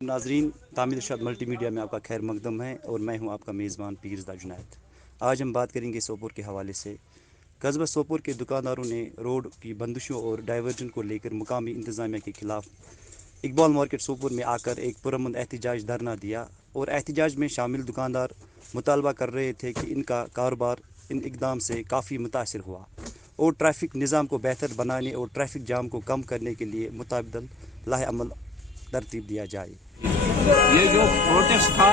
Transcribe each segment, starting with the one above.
ناظرین، تعمیر ارشاد multi media میں آپ کا خیر مقدم ہے اور میں ہوں آپ کا میزبان پیرزادہ جنید۔ آج ہم بات کریں گے سوپور کے حوالے سے۔ قصبہ سوپور کے دکانداروں نے روڈ کی بندشوں اور ڈائیورژن کو لے کر مقامی انتظامیہ کے خلاف اقبال مارکیٹ سوپور میں آ کر ایک پرامن احتجاج دھرنا دیا، اور احتجاج میں شامل دکاندار مطالبہ کر رہے تھے کہ ان کا کاروبار ان اقدام سے کافی متاثر ہوا اور ٹریفک نظام کو بہتر بنانے اور ٹریفک جام کو کم کرنے کے لیے متبادل لاہ عمل ترتیب دیا جائے۔ یہ جو پروٹیسٹ تھا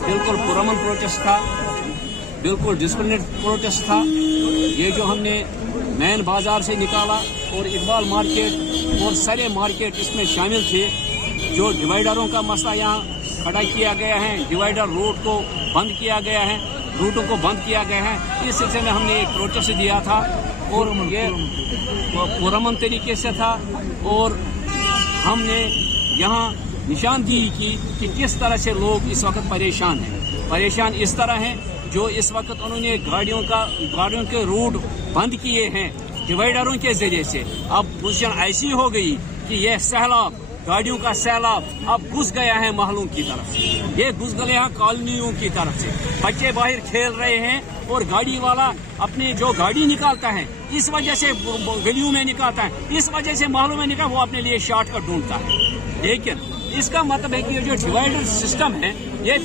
بالکل پرامن پروٹیسٹ تھا، بالکل ڈسپلنڈ پروٹیسٹ تھا۔ یہ جو ہم نے مین بازار سے نکالا اور اقبال مارکیٹ اور سارے مارکیٹ اس میں شامل تھے۔ جو ڈیوائیڈروں کا مسئلہ یہاں کھڑا کیا گیا ہے، ڈیوائیڈر روڈ کو بند کیا گیا ہے، روٹوں کو بند کیا گیا ہے، اس سلسلے میں ہم نے ایک پروٹیسٹ دیا تھا اور یہ پرامن طریقے سے تھا، اور ہم نے یہاں نشاندہی کی کہ کس طرح سے لوگ اس وقت پریشان ہیں۔ پریشان اس طرح ہیں جو اس وقت انہوں نے گاڑیوں کے روٹ بند کیے ہیں ڈیوائیڈروں کے ذریعے سے۔ اب پوزیشن ایسی ہو گئی کہ یہ سیلاب، گاڑیوں کا سیلاب اب گھس گیا ہے محلوں کی طرف سے، یہ گھس گیا ہے کالونیوں کی طرف سے۔ بچے باہر کھیل رہے ہیں اور گاڑی والا اپنی جو گاڑی نکالتا ہے اس وجہ سے گلیوں میں نکالتا ہے، اس وجہ سے محلوں میں نکال وہ اپنے لیے شارٹ کٹ ڈھونڈتا ہے۔ لیکن اس کا مطلب ہے کہ یہ جو ڈیوائیڈر سسٹم ہے یہ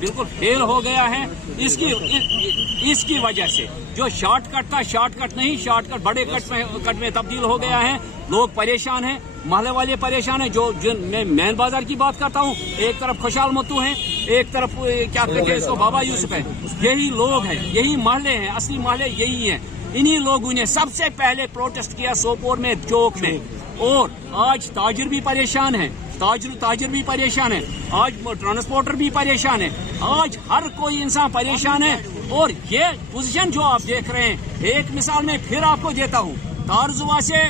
بالکل فیل ہو گیا ہے۔ اس کی وجہ سے جو شارٹ کٹ تھا، شارٹ کٹ نہیں، شارٹ کٹ بڑے کٹ میں تبدیل ہو گیا ہے۔ لوگ پریشان ہیں، محلے والے پریشان ہیں۔ جو میں مین بازار کی بات کرتا ہوں، ایک طرف خوشحال متو ہیں، ایک طرف کیا کہتے ہیں اس کو بابا یوسف ہے۔ یہی لوگ ہیں، یہی محلے ہیں، اصلی محلے یہی ہیں۔ انہی لوگوں نے سب سے پہلے پروٹیسٹ کیا سوپور میں چوک میں، اور آج تاجر بھی پریشان ہیں، تاجر بھی پریشان ہے، آج ٹرانسپورٹر بھی پریشان ہے، آج ہر کوئی انسان پریشان ہے۔ اور یہ پوزیشن جو آپ دیکھ رہے ہیں، ایک مثال میں پھر آپ کو دیتا ہوں، تارزوا سے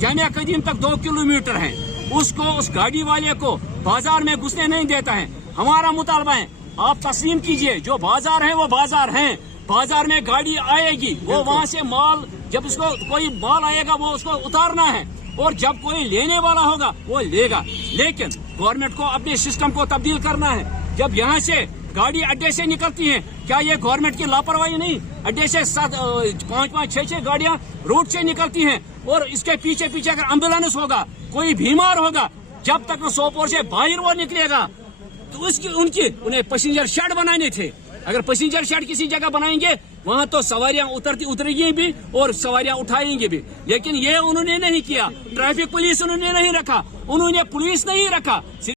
جامعہ قدیم تک 2 کلومیٹر ہے، اس گاڑی والے کو بازار میں گھسنے نہیں دیتا ہے۔ ہمارا مطالبہ ہے آپ تسلیم کیجئے، جو بازار ہیں وہ بازار ہیں، بازار میں گاڑی آئے گی، وہ وہاں سے مال، جب اس کو کوئی مال آئے گا وہ اس کو اتارنا ہے، اور جب کوئی لینے والا ہوگا وہ لے گا۔ لیکن گورنمنٹ کو اپنے سسٹم کو تبدیل کرنا ہے۔ جب یہاں سے گاڑی اڈے سے نکلتی ہے، کیا یہ گورنمنٹ کی لاپرواہی نہیں؟ اڈے سے 5-5 6 گاڑیاں روڈ سے نکلتی ہیں، اور اس کے پیچھے اگر ایمبولینس ہوگا، کوئی بیمار ہوگا، جب تک وہ سوپور سے باہر وہ نکلے گا تو انہیں پیسنجر شیڈ بنانے تھے۔ اگر پیسنجر شیڈ کسی جگہ بنائیں گے وہاں تو سواریاں اتریں گی بھی اور سواریاں اٹھائیں گے بھی، لیکن یہ انہوں نے نہیں کیا۔ ٹریفک پولیس انہوں نے نہیں رکھا، انہوں نے پولیس نہیں رکھا۔